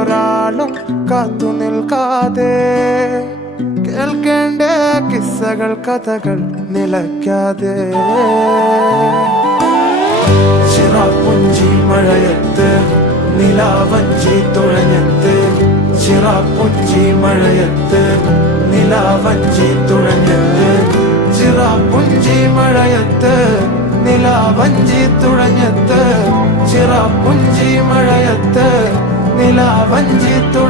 ഒരാളും കാത്തു നിൽക്കാതെ കേൾക്കേണ്ട കിസ്സകൾ കഥകൾ നിലയ്ക്കാതെ ചിറാപ്പുഞ്ചി മഴയത്ത് നിലാവഞ്ചി തുഴഞ്ഞത്ത് ചിറാപ്പുഞ്ചി മഴയത്ത് നിലാവഞ്ചി തുഴഞ്ഞത്ത് ചിറാപ്പുഞ്ചി മഴയത്ത് നിലാവഞ്ചി തുഴഞ്ഞത്ത് ചിറാപ്പുഞ്ചി മഴയത്ത് നിലാവഞ്ചി തുഴ